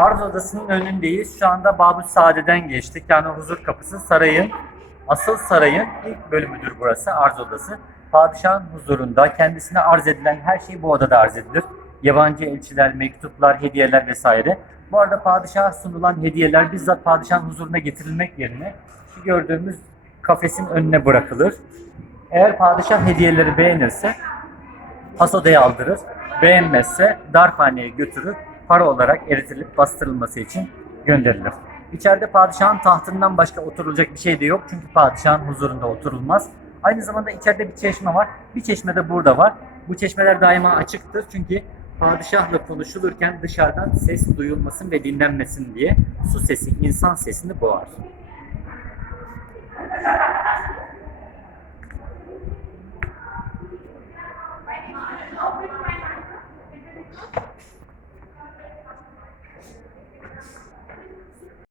Arz Odası'nın önündeyiz. Şu anda Babü Saade'den geçtik. Yani huzur kapısı sarayın, asıl sarayın ilk bölümüdür burası Arz Odası. Padişahın huzurunda kendisine arz edilen her şey bu odada arz edilir. Yabancı elçiler, mektuplar, hediyeler vesaire. Bu arada padişaha sunulan hediyeler bizzat padişahın huzuruna getirilmek yerine şu gördüğümüz kafesin önüne bırakılır. Eğer padişah hediyeleri beğenirse has odaya aldırır. Beğenmezse darphaneye götürüp para olarak eritilip bastırılması için gönderilir. İçeride padişahın tahtından başka oturulacak bir şey de yok. Çünkü padişahın huzurunda oturulmaz. Aynı zamanda içeride bir çeşme var. Bir çeşme de burada var. Bu çeşmeler daima açıktır. Çünkü padişahla konuşulurken dışarıdan ses duyulmasın ve dinlenmesin diye su sesi insan sesini boğar.